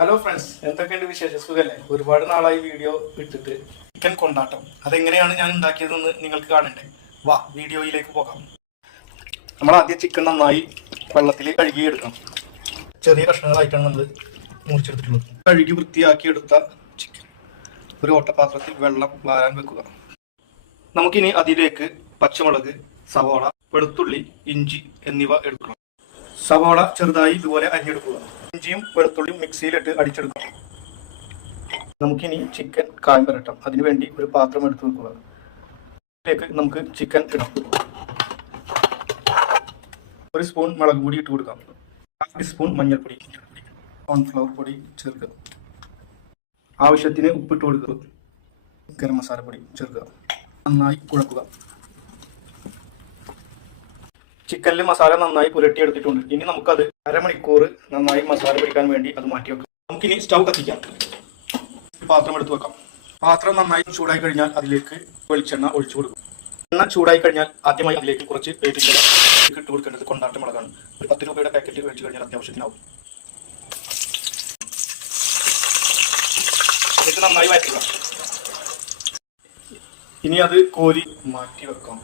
Hello friends, എന്തൊക്കെയുണ്ട് വിശേഷം? സുഖല്ലേ? ഒരുപാട് നാളായി വീഡിയോ ഇട്ടിട്ട്. ചിക്കൻ കൊണ്ടാട്ടം അതെങ്ങനെയാണ് ഞാൻ ഉണ്ടാക്കിയതെന്ന് നിങ്ങൾക്ക് കാണണ്ടേ? വാ വീഡിയോയിലേക്ക് പോകാം. നമ്മൾ ആദ്യം ചിക്കൻ നന്നായി വെള്ളത്തിൽ കഴുകിയെടുക്കണം. ചെറിയ കഷ്ണങ്ങളായിട്ടാണ് നമ്മൾ മുറിച്ചെടുത്തിട്ടുള്ളത്. കഴുകി വൃത്തിയാക്കി എടുത്ത ചിക്കൻ ഒരു ഓട്ടപാത്രത്തിൽ വെള്ളം വാരാൻ വെക്കുക. നമുക്കിനി അതിലേക്ക് പച്ചമുളക്, സവാള, വെളുത്തുള്ളി, ഇഞ്ചി എന്നിവ എടുക്കണം. സവാള ചെറുതായി ഇതുപോലെ അരിഞ്ഞെടുക്കുക. ഇഞ്ചിയും വെളുത്തുള്ളിയും മിക്സിയിലിട്ട് അടിച്ചെടുക്കുക. നമുക്കിനി ചിക്കൻ കായം പുരട്ടാം. അതിനുവേണ്ടി ഒരു പാത്രം എടുത്ത് വെക്കുക. അതിലേക്ക് നമുക്ക് ചിക്കൻ ഇടാം. ഒരു സ്പൂൺ മുളക് പൊടി ഇട്ട് കൊടുക്കാം. 1/2 ടീസ്പൂൺ മഞ്ഞൾപ്പൊടി, കോൺഫ്ലവർ പൊടി ചേർക്കുക. ആവശ്യത്തിന് ഉപ്പിട്ട് കൊടുക്കുക. ഗരം മസാലപ്പൊടി ചേർക്കുക. നന്നായി കുഴക്കുക. ചിക്കനിൽ മസാല നന്നായി പുരട്ടിയെടുത്തിട്ടുണ്ട്. ഇനി നമുക്കത് അരമണിക്കൂർ നന്നായി മസാല പിടിക്കാൻ വേണ്ടി അത് മാറ്റി വെക്കാം. നമുക്കിനി സ്റ്റൗ കത്തിക്കാം. പാത്രം എടുത്ത് വെക്കാം. പാത്രം നന്നായി ചൂടായി കഴിഞ്ഞാൽ അതിലേക്ക് വെളിച്ചെണ്ണ ഒഴിച്ചു കൊടുക്കും. എണ്ണ ചൂടായി കഴിഞ്ഞാൽ ആദ്യമായി അതിലേക്ക് കുറച്ച് വേപ്പില ഇട്ട് കൊടുക്കേണ്ടത് കൊണ്ടാട്ട മുളകാണ്. ഒരു 10 രൂപയുടെ പാക്കറ്റ് മേടിച്ചു കഴിഞ്ഞാൽ അത്യാവശ്യത്തിനാവും. ഇത് നന്നായി വഴറ്റുക. ഇനി അത് കോരി മാറ്റി വെക്കാം.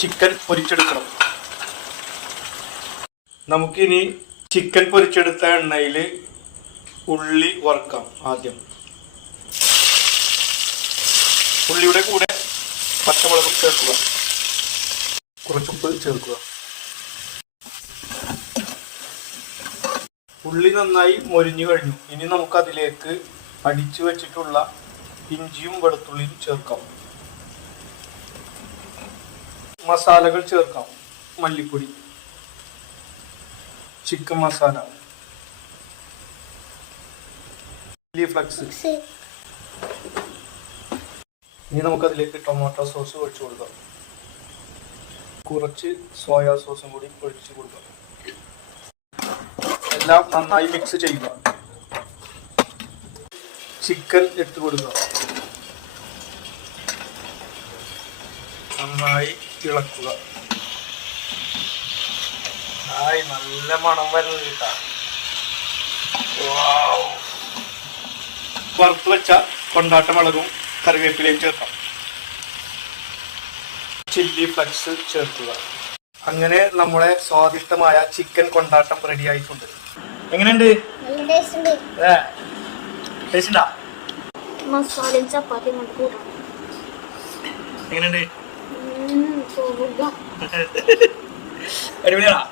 ചിക്കൻ പൊരിച്ചെടുക്കണം. നമുക്കിനി ചിക്കൻ പൊരിച്ചെടുത്ത എണ്ണയിൽ ഉള്ളി വറുക്കാം. ആദ്യം ഉള്ളിയുടെ കൂടെ പച്ചമുളകും ചേർക്കുക. കുറച്ചുപ്പ് ചേർക്കുക. ഉള്ളി നന്നായി മൊരിഞ്ഞു കഴിഞ്ഞു. ഇനി നമുക്കതിലേക്ക് അടിച്ചു വെച്ചിട്ടുള്ള ഇഞ്ചിയും വെളുത്തുള്ളിയും ചേർക്കാം. മസാലകൾ ചേർക്കാം. മല്ലിപ്പൊടി, ചിക്കൻ മസാല, ചില്ലി ഫ്ലക്സ്. ഇനി നമുക്കതിലേക്ക് ടൊമാറ്റോ സോസ് ഒഴിച്ചു കൊടുക്കാം. കുറച്ച് സോയാ സോസും കൂടി ഒഴിച്ചു കൊടുക്കാം. എല്ലാം നന്നായി മിക്സ് ചെയ്യുക. ചിക്കൻ ഇട്ട് കൊടുക്കുക. നന്നായി ഇളക്കുക. നല്ല മണം വരുന്നത് കേട്ടാ. വറുത്ത് വെച്ച കൊണ്ടാട്ട മുളകും കറിവേപ്പിലയും ചേർക്കാം. ചില്ലി ഫ്ലക്സ് ചേർക്കുക. അങ്ങനെ നമ്മളെ സ്വാദിഷ്ടമായ ചിക്കൻ കൊണ്ടാട്ടം റെഡി ആയിട്ടുണ്ട്. എങ്ങനെയുണ്ട്? എങ്ങനെയുണ്ട്? അടിപൊളിയാണോ?